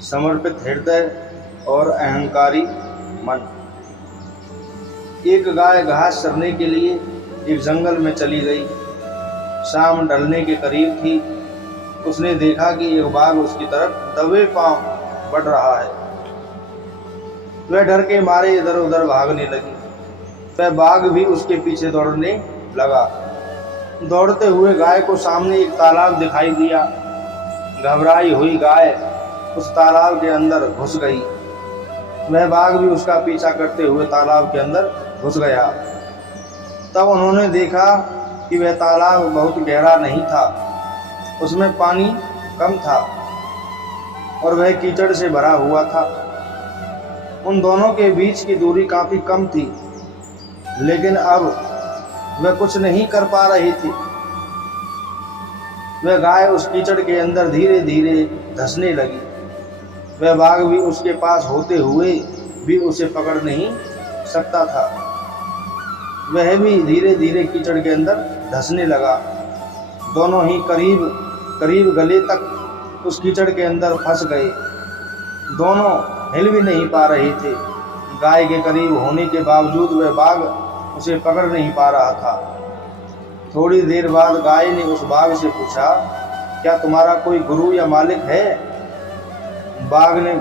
समर्पित हृदय और अहंकारी मन। एक गाय घास चरने के लिए एक जंगल में चली गई। शाम ढलने के करीब थी। उसने देखा कि एक बाघ उसकी तरफ दबे पांव बढ़ रहा है। वह डर के मारे इधर उधर भागने लगी। वह बाघ भी उसके पीछे दौड़ने लगा। दौड़ते हुए गाय को सामने एक तालाब दिखाई दिया। घबराई हुई गाय उस तालाब के अंदर घुस गई। वह बाघ भी उसका पीछा करते हुए तालाब के अंदर घुस गया। तब उन्होंने देखा कि वह तालाब बहुत गहरा नहीं था, उसमें पानी कम था और वह कीचड़ से भरा हुआ था। उन दोनों के बीच की दूरी काफी कम थी, लेकिन अब वह कुछ नहीं कर पा रही थी। वह गाय उस कीचड़ के अंदर धीरे धीरे धंसने लगी। वह बाघ भी उसके पास होते हुए भी उसे पकड़ नहीं सकता था। वह भी धीरे धीरे कीचड़ के अंदर धंसने लगा। दोनों ही करीब करीब गले तक उस कीचड़ के अंदर फंस गए। दोनों हिल भी नहीं पा रहे थे। गाय के करीब होने के बावजूद वह बाघ उसे पकड़ नहीं पा रहा था। थोड़ी देर बाद गाय ने उस बाघ से पूछा, क्या तुम्हारा कोई गुरु या मालिक है? बाघ ने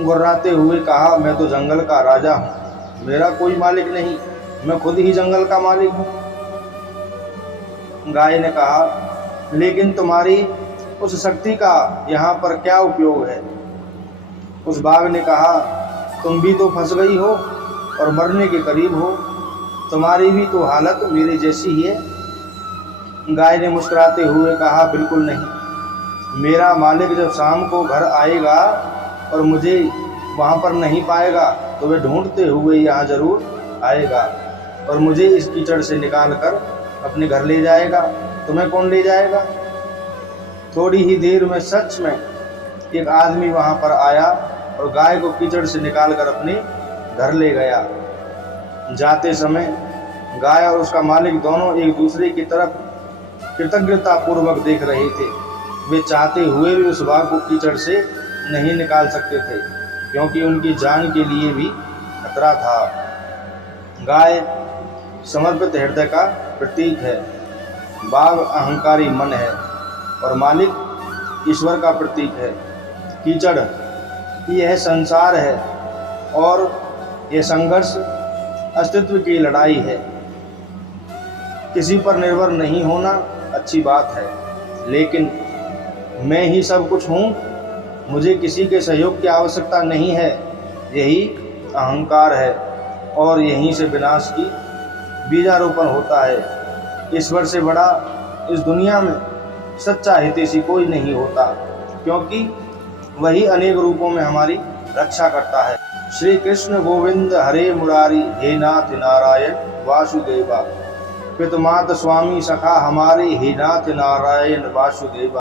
गुर्राते हुए कहा, मैं तो जंगल का राजा हूँ, मेरा कोई मालिक नहीं, मैं खुद ही जंगल का मालिक हूँ। गाय ने कहा, लेकिन तुम्हारी उस शक्ति का यहाँ पर क्या उपयोग है? उस बाघ ने कहा, तुम भी तो फंस गई हो और मरने के करीब हो, तुम्हारी भी तो हालत मेरे जैसी ही है। गाय ने मुस्कुराते हुए कहा, बिल्कुल नहीं, मेरा मालिक जब शाम को घर आएगा और मुझे वहाँ पर नहीं पाएगा तो वह ढूंढते हुए यहाँ जरूर आएगा और मुझे इस कीचड़ से निकाल कर अपने घर ले जाएगा। तुम्हें कौन ले जाएगा? थोड़ी ही देर में सच में एक आदमी वहाँ पर आया और गाय को कीचड़ से निकाल कर अपने घर ले गया। जाते समय गाय और उसका मालिक दोनों एक दूसरे की तरफ कृतज्ञता पूर्वक देख रहे थे। वे चाहते हुए भी उस बाघ को कीचड़ से नहीं निकाल सकते थे, क्योंकि उनकी जान के लिए भी खतरा था। गाय समर्पित हृदय का प्रतीक है, बाघ अहंकारी मन है और मालिक ईश्वर का प्रतीक है। कीचड़ यह संसार है और यह संघर्ष अस्तित्व की लड़ाई है। किसी पर निर्भर नहीं होना अच्छी बात है, लेकिन मैं ही सब कुछ हूँ, मुझे किसी के सहयोग की आवश्यकता नहीं है, यही अहंकार है और यहीं से विनाश की बीजारोपण होता है। ईश्वर से बड़ा इस दुनिया में सच्चा हितैषी कोई नहीं होता, क्योंकि वही अनेक रूपों में हमारी रक्षा करता है। श्री कृष्ण गोविंद हरे मुरारी, हे नाथ नारायण वासुदेवा, पितमात स्वामी सखा हमारे, हे नाथ नारायण वासुदेवा।